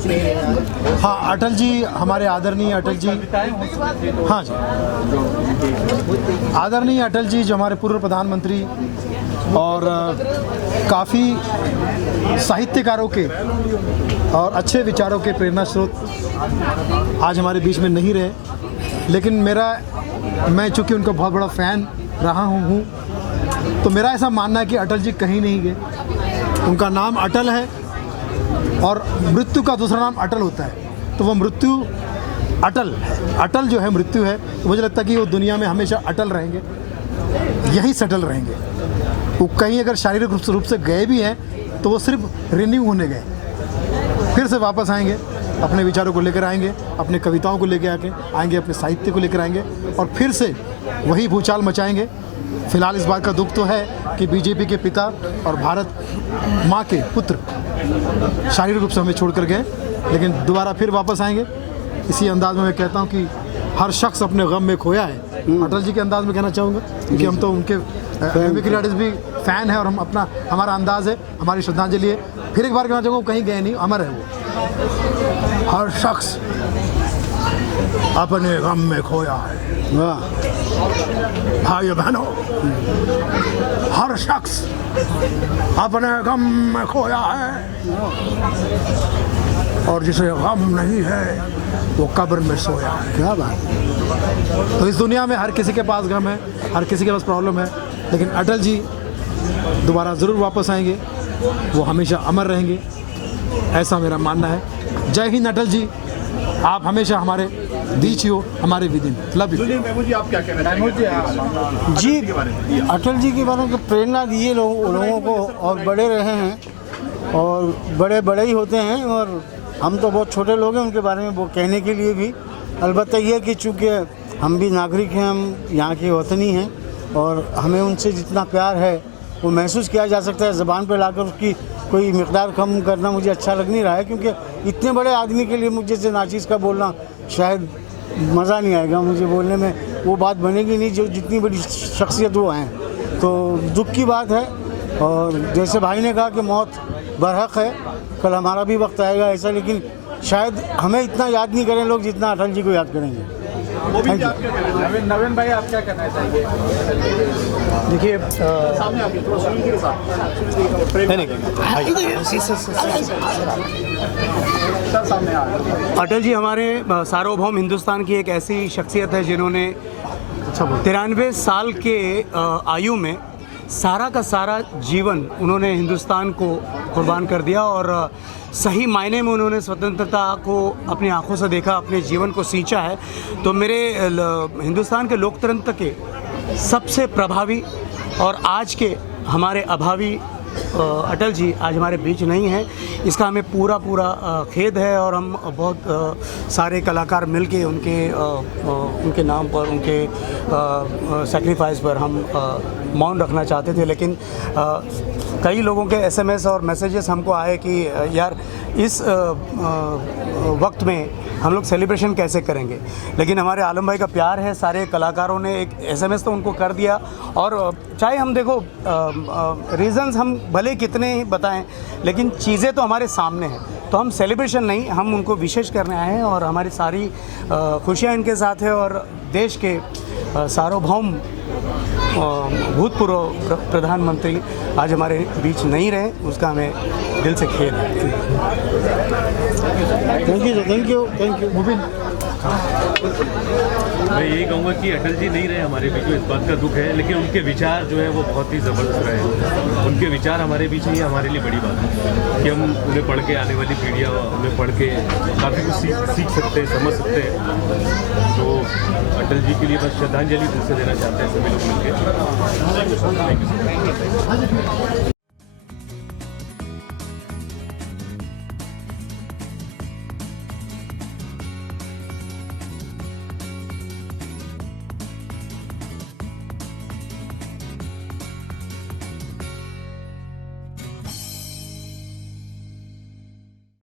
हाँ, अटल जी हमारे आदरणीय अटल जी, हाँ जी, आदरणीय अटल जी जो हमारे पूर्व प्रधानमंत्री और काफ़ी साहित्यकारों के और अच्छे विचारों के प्रेरणा स्रोत आज हमारे बीच में नहीं रहे, लेकिन मैं चूँकि उनका बहुत बड़ा फ़ैन रहा हूँ, तो मेरा ऐसा मानना है कि अटल जी कहीं नहीं गए। उनका नाम अटल है और मृत्यु का दूसरा नाम अटल होता है, तो वो मृत्यु अटल है, अटल जो है मृत्यु है, तो मुझे लगता है कि वो दुनिया में हमेशा अटल रहेंगे, यही सटल रहेंगे। वो कहीं अगर शारीरिक रूप से गए भी हैं तो वो सिर्फ रिन्यू होने गए, फिर से वापस आएंगे, अपने विचारों को लेकर आएंगे, अपने कविताओं को लेकर आएंगे, अपने साहित्य को लेकर आएंगे और फिर से वही भूचाल मचाएंगे। फिलहाल इस बात का दुख तो है कि बीजेपी के पिता और भारत माँ के पुत्र शारीरिक रूप से हमें छोड़ कर गए, लेकिन दोबारा फिर वापस आएंगे। इसी अंदाज में मैं कहता हूँ कि हर शख्स अपने गम में खोया है, अटल जी के अंदाज में कहना चाहूँगा, क्योंकि हम तो उनके मिमिक्री आर्टिस्ट भी फ़ैन है और हमारा अंदाज़ है, हमारी श्रद्धांजलि है। फिर एक बार कहना चाहूँगा, कहीं गए नहीं, अमर है वो। हर शख्स अपने गम में खोया है, भाई बहनों, हर शख्स अपने गम में खोया है और जिसे गम नहीं है वो कब्र में सोया है। क्या बात। तो इस दुनिया में हर किसी के पास गम है, हर किसी के पास प्रॉब्लम है, लेकिन अटल जी दोबारा ज़रूर वापस आएंगे, वो हमेशा अमर रहेंगे, ऐसा मेरा मानना है। जय हिंद अटल जी, आप हमेशा हमारे बीच ही हो, हमारे विदिन। Love you. आप क्या कहना चाहेंगे? जी, अटल जी के बारे में प्रेरणा दिए लोगों को और बड़े रहे हैं और बड़े ही होते हैं, और हम तो बहुत छोटे लोग हैं उनके बारे में वो कहने के लिए भी। अलबत्ता यह कि चूँकि हम भी नागरिक हैं, हम यहाँ के वतनी हैं और हमें उनसे जितना प्यार है वो महसूस किया जा सकता है। ज़बान पर लाकर उसकी कोई मिक़दार कम करना मुझे अच्छा लग नहीं रहा है, क्योंकि इतने बड़े आदमी के लिए मुझे जैसे नाचीज़ का बोलना शायद मज़ा नहीं आएगा, मुझे बोलने में वो बात बनेगी नहीं जो जितनी बड़ी शख्सियत वो हैं। तो दुख की बात है, और जैसे भाई ने कहा कि मौत बरहक है, कल हमारा भी वक्त आएगा ऐसा, लेकिन शायद हमें इतना याद नहीं करें लोग जितना अटल जी को याद करेंगे। नवीन भाई, आप क्या कहना चाहेंगे? देखिए, अटल जी हमारे सार्वभौम हिंदुस्तान की एक ऐसी शख्सियत है जिन्होंने 93 साल के आयु में सारा का सारा जीवन उन्होंने हिंदुस्तान को कुर्बान कर दिया और सही मायने में उन्होंने स्वतंत्रता को अपनी आंखों से देखा, अपने जीवन को सींचा है। तो मेरे हिंदुस्तान के लोकतंत्र के सबसे प्रभावी और आज के हमारे अभावी अटल जी आज हमारे बीच नहीं हैं, इसका हमें पूरा खेद है। और हम बहुत सारे कलाकार मिलके उनके नाम पर, उनके सेक्रीफाइस पर हम मौन रखना चाहते थे, लेकिन कई लोगों के SMS और मैसेजेस हमको आए कि यार इस वक्त में हम लोग सेलिब्रेशन कैसे करेंगे। लेकिन हमारे आलम भाई का प्यार है, सारे कलाकारों ने एक SMS तो उनको कर दिया, और चाहे हम देखो रीज़न्स हम भले कितने ही बताएं, लेकिन चीज़ें तो हमारे सामने हैं। तो हम सेलिब्रेशन नहीं, हम उनको विशेष करने आए हैं और हमारी सारी खुशियाँ इनके साथ है। और देश के सार्वभौम भूतपूर्व प्रधानमंत्री आज हमारे बीच नहीं रहे, उसका हमें दिल से खेद है। Thank you Mubin. मैं यही कहूँगा कि अटल जी नहीं रहे हमारे बीच में, इस बात का दुख है, लेकिन उनके विचार जो है वो बहुत ही ज़बरदस्त रहे। उनके विचार हमारे बीच में, ये हमारे लिए बड़ी बात है कि हम उन्हें पढ़ के, आने वाली पीढ़ियाँ उन्हें पढ़ के काफ़ी कुछ सीख सकते हैं, समझ सकते हैं। तो अटल जी के लिए बस श्रद्धांजलि दिल से देना चाहते हैं सभी लोग मिलकर।